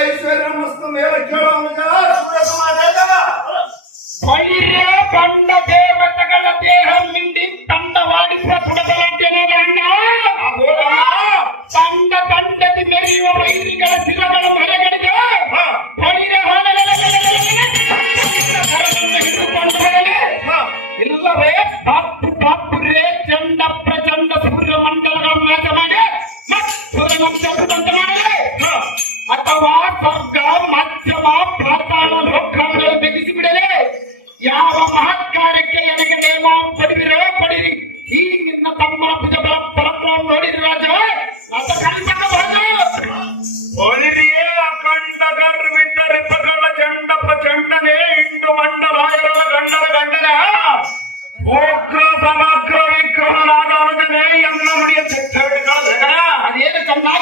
ఐశ్వర్యం వస్తుంది. ಅಥವಾ ಸ್ವರ್ಗ ಮಧ್ಯಮ ಪಾತಾಳ ಲೋಕಗಳನ್ನು ಬೆಗಿಸಿ ಬಿಡಲೆ ಯಾವ ಮಹತ್ಕಾರ್ಯಕ್ಕೆ ನನಗೆ ನೇಮ ಪಡಿದಿರೋ ಪಡಿರಿ ಈ ತಮ್ಮ ಭುಜ ಬಲ ಪರತ್ವವನ್ನು ನೋಡಿರಿ ರಾಜ ಅತ ಕಲಿಸಕ ಬಂದು ಒಲಿರಿಯೇ ಅಖಂಡ ಗರ್ವಿದ್ದರೆ ಪ್ರಕಟ ಚಂಡ ಪ್ರಚಂಡನೆ ಇಂಡು ಮಂಡಲಾಯರ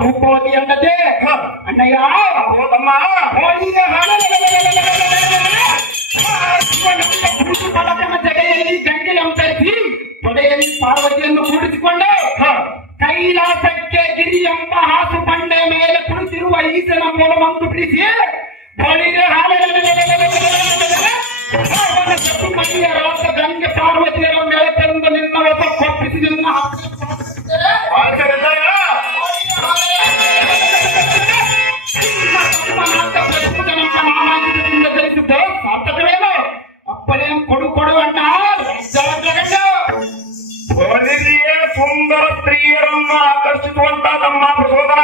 ರೂಪವತಿ ಅನ್ನದೆ ಹ. ಅಣ್ಣಯ್ಯ ಅಹೋ ತಮ್ಮ ಹೋಳಿಗ ಶಿವನಂದ ಭೂತಿ ಫಲಕನ ಜಡೆಯಲ್ಲಿ ಗಂಗೆ ಅಂತರಿಸಿ ತೊಡೆಯಲ್ಲಿ ಪಾರ್ವತಿಯನ್ನು ಕೂಡಿಸಿಕೊಂಡು ಹ, ಕೈಲಾಸಕ್ಕೆ ಗಿರಿ ಎಂಬ ಹಾಸು ಬಂಡೆ ಮೇಲೆ ಕುಳಿತಿರುವ ಈತನ ಮೂಲವನ್ನು ಬಿಡಿಸಿ ಬಳಿಗ ಅವನ ಚತುರ್ಮತಿಯ ರಾಸ ಗಂಗೆ ಪಾರ್ವತಿಯರ ಮೇಲೆ ತಂದು ನಿನ್ನ ಹೊಸ ಕೊಪ್ಪಿಸಿ ನಿನ್ನ ಹಾಕಿದ್ದಾರೆ ಸ್ತ್ರೀಯರನ್ನು ಆಕರ್ಷಿಸುವಂತ ತಮ್ಮ ಪ್ರಸೋದನ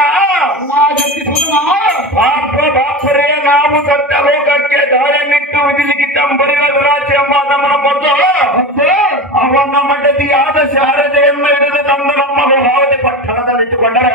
ಪಾಪ ಬಾಪರೇ ನಾವು ಸತ್ಯ ಲೋಕಕ್ಕೆ ದಾಳಿಯನ್ನಿಟ್ಟು ವಿಧಿಲಿಗಿತ್ತಂಬರಿನ ವಿರಾಜಿ ಎಂಬ ತಮ್ಮನ ಮೊದಲು ಅವನ ಮಡದಿಯಾದ ಶಾರದೆಯನ್ನು ಹಿಡಿದು ತಂದು ನಮ್ಮ ಭಾವತಿ ಪಟ್ಟಣದಲ್ಲಿಟ್ಟುಕೊಂಡರೆ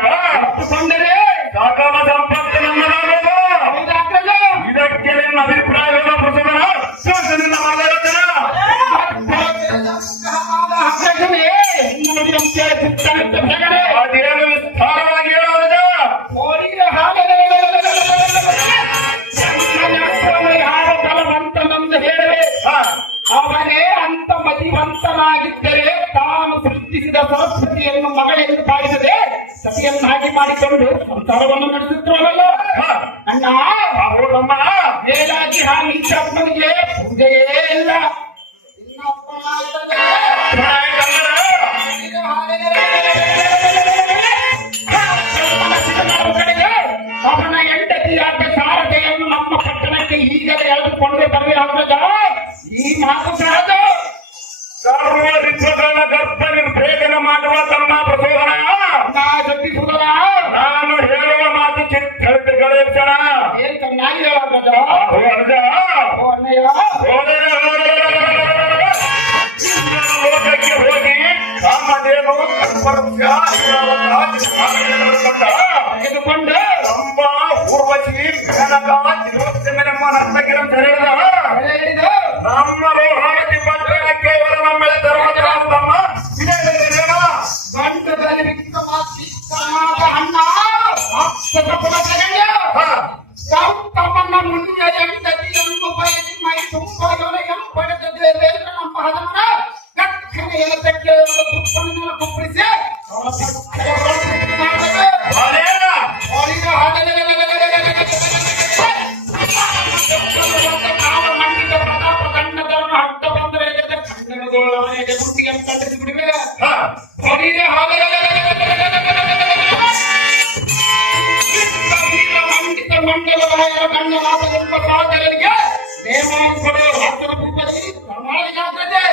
ಸೃಷ್ಟಿಸಿದ ಸರಸ್ವತಿಯನ್ನು ಮಗಳೆಂದು ಪಾಲಿಸದೆ ಸತಿಯನ್ನಾಗಿ ಮಾಡಿಕೊಂಡು ಸಂಸಾರವನ್ನು ನಡೆಸುತ್ತಿರೋಲ್ಲ ಅಣ್ಣ, ಹೌದಮ್ಮ, ಮೇಲಾಗಿ ಆ ನೀಚಾತ್ಮನಿಗೆ ಪೂಜೆಯೇ ಇಲ್ಲ. ನಮ್ಮ ಈ ಮಾತು ಸಹಜ ಸರ್ವ ಋತುಗಳ ಗರ್ಭ ನಿರ್ಭೇದನ ಮಾಡುವ ತಮ್ಮ ಪ್ರಚೋದನ ನಾ ಜಪಿಸುವುದರ ನಾನು ಹೇಳುವ ಮಾತು ಚಿತ್ತ ಗಣೇಶನ ಏನ್ ಚೆನ್ನಾಗಿ ಹೇಳೋದ ಅರ್ಜ ಓ ಅಣ್ಣಯ್ಯ ಲೋಕಕ್ಕೆ ಹೋಗಿ ಕಾಮಧೇನು ಕಲ್ಪವೃಕ್ಷ ತೆಗೆದುಕೊಂಡು ಕಂಬ ಊರ್ವಶಿ ಕನಕ ತಿರುವತ್ತೆಮೆನೆಂಬ ನರ್ತಕಿರ ತೆರೆದ ಹೇಳಿದ ನಮ್ಮ ಲೋಹಾವತಿ ಕುರ್ತಿಗೆ ಕಟ್ಟಿಸಿ ಬಿಡುವೆ. ಹೊಡಿದೆ ಹಾಗೆ ಮಂಡಿತ ಮಂಡಲ ಕಣ್ಣ ಮಾತನೆಂಬ ಸಾಧಕರಿಗೆ ನೇಮಾಂಕರ ರಾಷ್ಟ್ರದ ಭೂಪತಿ ಪ್ರಮಾಣ ಜಾಗ್ರತೆ.